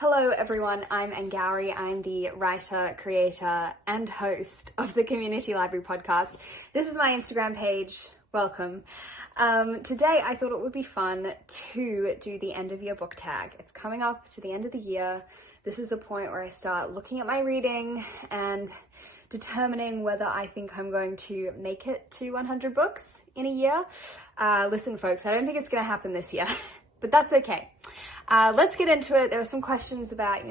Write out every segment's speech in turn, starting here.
Hello everyone, I'm Angourie. I'm the writer, creator, and host of the Community Library podcast. This is my Instagram page. Welcome. Today I thought it would be fun to do the end of year book tag. It's coming up to the end of the year. This is the point where I start looking at my reading and determining whether I think I'm going to make it to 100 books in a year. Listen folks, I don't think it's going to happen this year, but that's okay. Let's get into it. There were some questions about,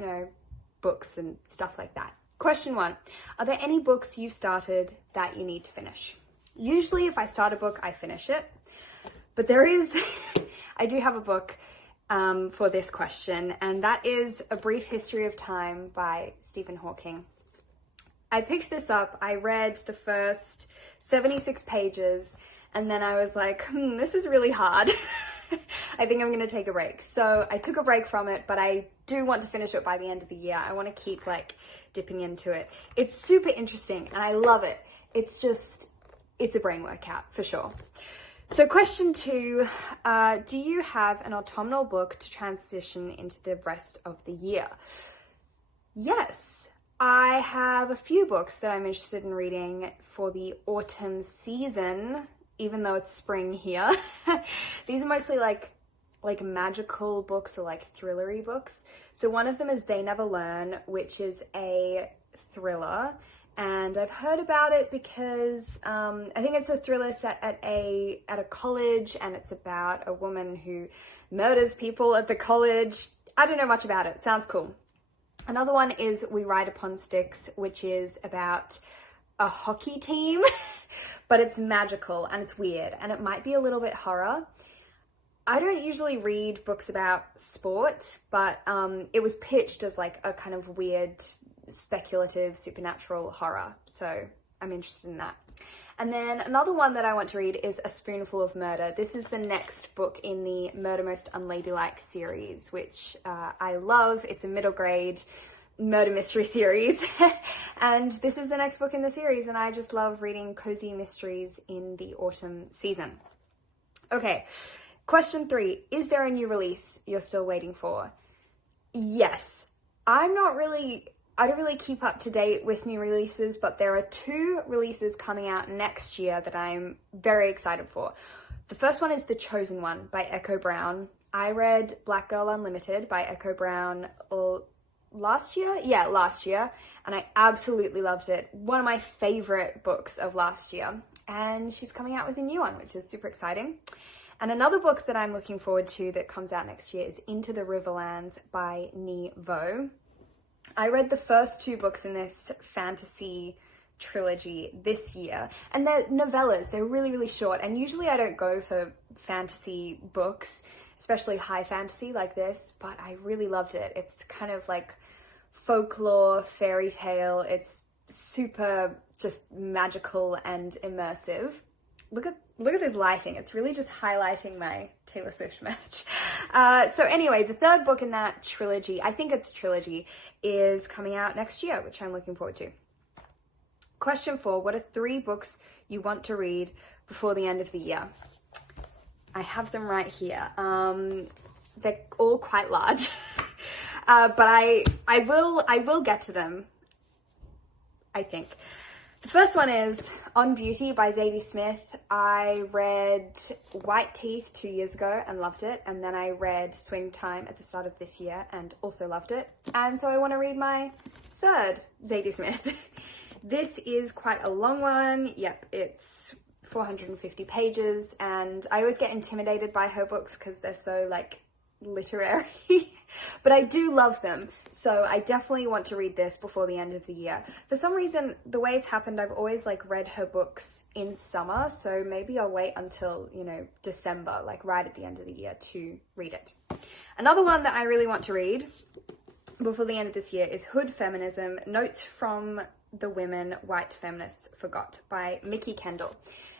books and stuff like that. Question 1, are there any books you started that you need to finish? Usually if I start a book, I finish it, but I do have a book for this question, and that is A Brief History of Time by Stephen Hawking. I picked this up, I read the first 76 pages, and then I was like, this is really hard. I think I'm going to take a break. So I took a break from it, but I do want to finish it by the end of the year. I want to keep dipping into it. It's super interesting and I love it. It's a brain workout for sure. So question 2, do you have an autumnal book to transition into the rest of the year? Yes, I have a few books that I'm interested in reading for the autumn season, even though it's spring here. These are mostly like magical books or thrillery books. So one of them is They Never Learn, which is a thriller. And I've heard about it because I think it's a thriller set at a college, and it's about a woman who murders people at the college. I don't know much about it. Sounds cool. Another one is We Ride Upon Sticks, which is about a hockey team, but it's magical and it's weird and it might be a little bit horror. I don't usually read books about sport, but it was pitched as a kind of weird, speculative, supernatural horror. So I'm interested in that. And then another one that I want to read is A Spoonful of Murder. This is the next book in the Murder Most Unladylike series, which I love. It's a middle grade murder mystery series. And this is the next book in the series, and I just love reading cozy mysteries in the autumn season. Okay, question 3, is there a new release you're still waiting for? Yes. I don't really keep up to date with new releases, but there are 2 releases coming out next year that I'm very excited for. The first one is The Chosen One by Echo Brown. I read Black Girl Unlimited by Echo Brown last year, and I absolutely loved it. One of my favorite books of last year, and she's coming out with a new one, which is super exciting. And another book that I'm looking forward to that comes out next year is Into the Riverlands by Ni Vo. I read the first 2 books in this fantasy trilogy this year, and they're novellas. They're really, really short, and usually I don't go for fantasy books, especially high fantasy like this, but I really loved it. It's kind of like folklore, fairy tale. It's super just magical and immersive. Look at this lighting. It's really just highlighting my Taylor Swift merch. So anyway, the third book in that trilogy, I think it's trilogy, is coming out next year, which I'm looking forward to. Question 4, what are 3 books you want to read before the end of the year? I have them right here. They're all quite large, but I will get to them, I think. The first one is On Beauty by Zadie Smith. I read White Teeth 2 years ago and loved it, and then I read Swing Time at the start of this year and also loved it. And so I want to read my third Zadie Smith. This is quite a long one. Yep, it's 450 pages, and I always get intimidated by her books because they're so literary, but I do love them. So I definitely want to read this before the end of the year. For some reason, the way it's happened, I've always read her books in summer, so maybe I'll wait until, December, right at the end of the year to read it. Another one that I really want to read before the end of this year is Hood Feminism, Notes from the Women White Feminists Forgot by Mickey Kendall.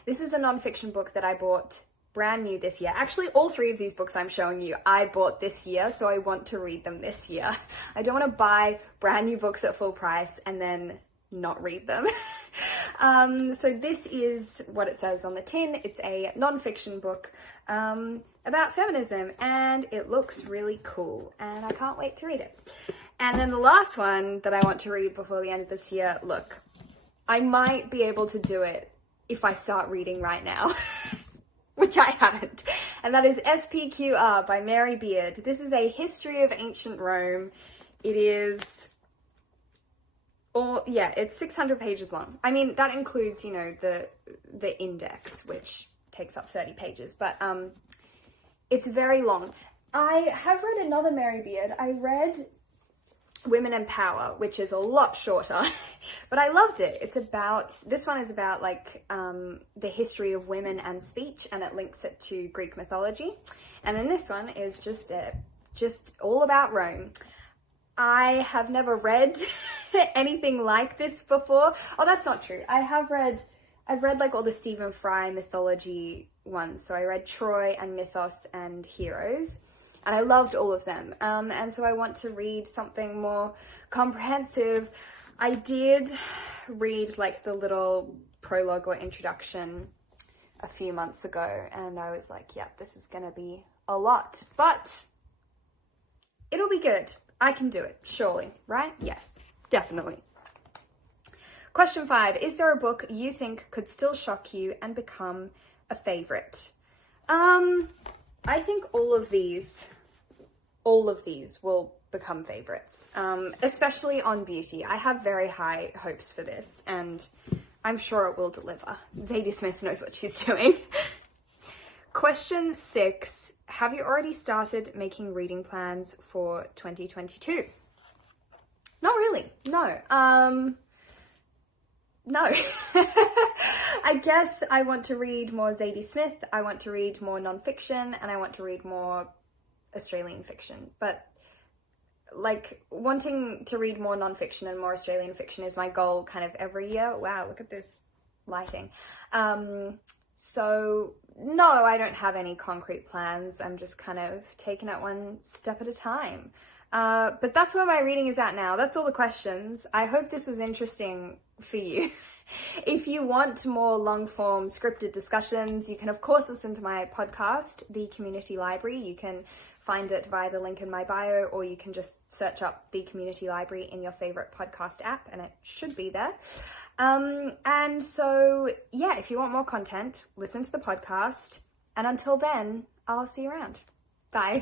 This is a nonfiction book that I bought brand new this year. Actually, all 3 of these books I'm showing you, I bought this year, so I want to read them this year. I don't want to buy brand new books at full price and then not read them. So this is what it says on the tin. It's a non-fiction book about feminism, and it looks really cool, and I can't wait to read it. And then the last one that I want to read before the end of this year, look, I might be able to do it if I start reading right now, which I haven't. And that is SPQR by Mary Beard. This is a history of ancient Rome. It is, it's 600 pages long. I mean, that includes, you know, the index, which takes up 30 pages, but it's very long. I have read another Mary Beard. I read Women in Power, which is a lot shorter, but I loved it. This one is about like the history of women and speech, and it links it to Greek mythology. And then this one is just all about Rome. I have never read anything like this before. Oh, that's not true. I've read like all the Stephen Fry mythology ones. So I read Troy and Mythos and Heroes. And I loved all of them. And so I want to read something more comprehensive. I did read like the little prologue or introduction a few months ago, and I was like, yeah, this is going to be a lot, but it'll be good. I can do it, surely, right? Yes, definitely. Question 5, is there a book you think could still shock you and become a favorite? I think all of these will become favorites, especially on beauty. I have very high hopes for this, and I'm sure it will deliver. Zadie Smith knows what she's doing. Question 6, have you already started making reading plans for 2022? Not really, no. No. I guess I want to read more Zadie Smith, I want to read more non-fiction, and I want to read more Australian fiction. But like wanting to read more non-fiction and more Australian fiction is my goal kind of every year. Wow, look at this lighting. So no, I don't have any concrete plans. I'm just kind of taking it one step at a time. But that's where my reading is at now. That's all the questions. I hope this was interesting for you. If you want more long-form scripted discussions, you can of course listen to my podcast, The Community Library. You can find it via the link in my bio, or you can just search up The Community Library in your favorite podcast app and it should be there. And so, yeah, if you want more content, listen to the podcast. And until then, I'll see you around. Bye.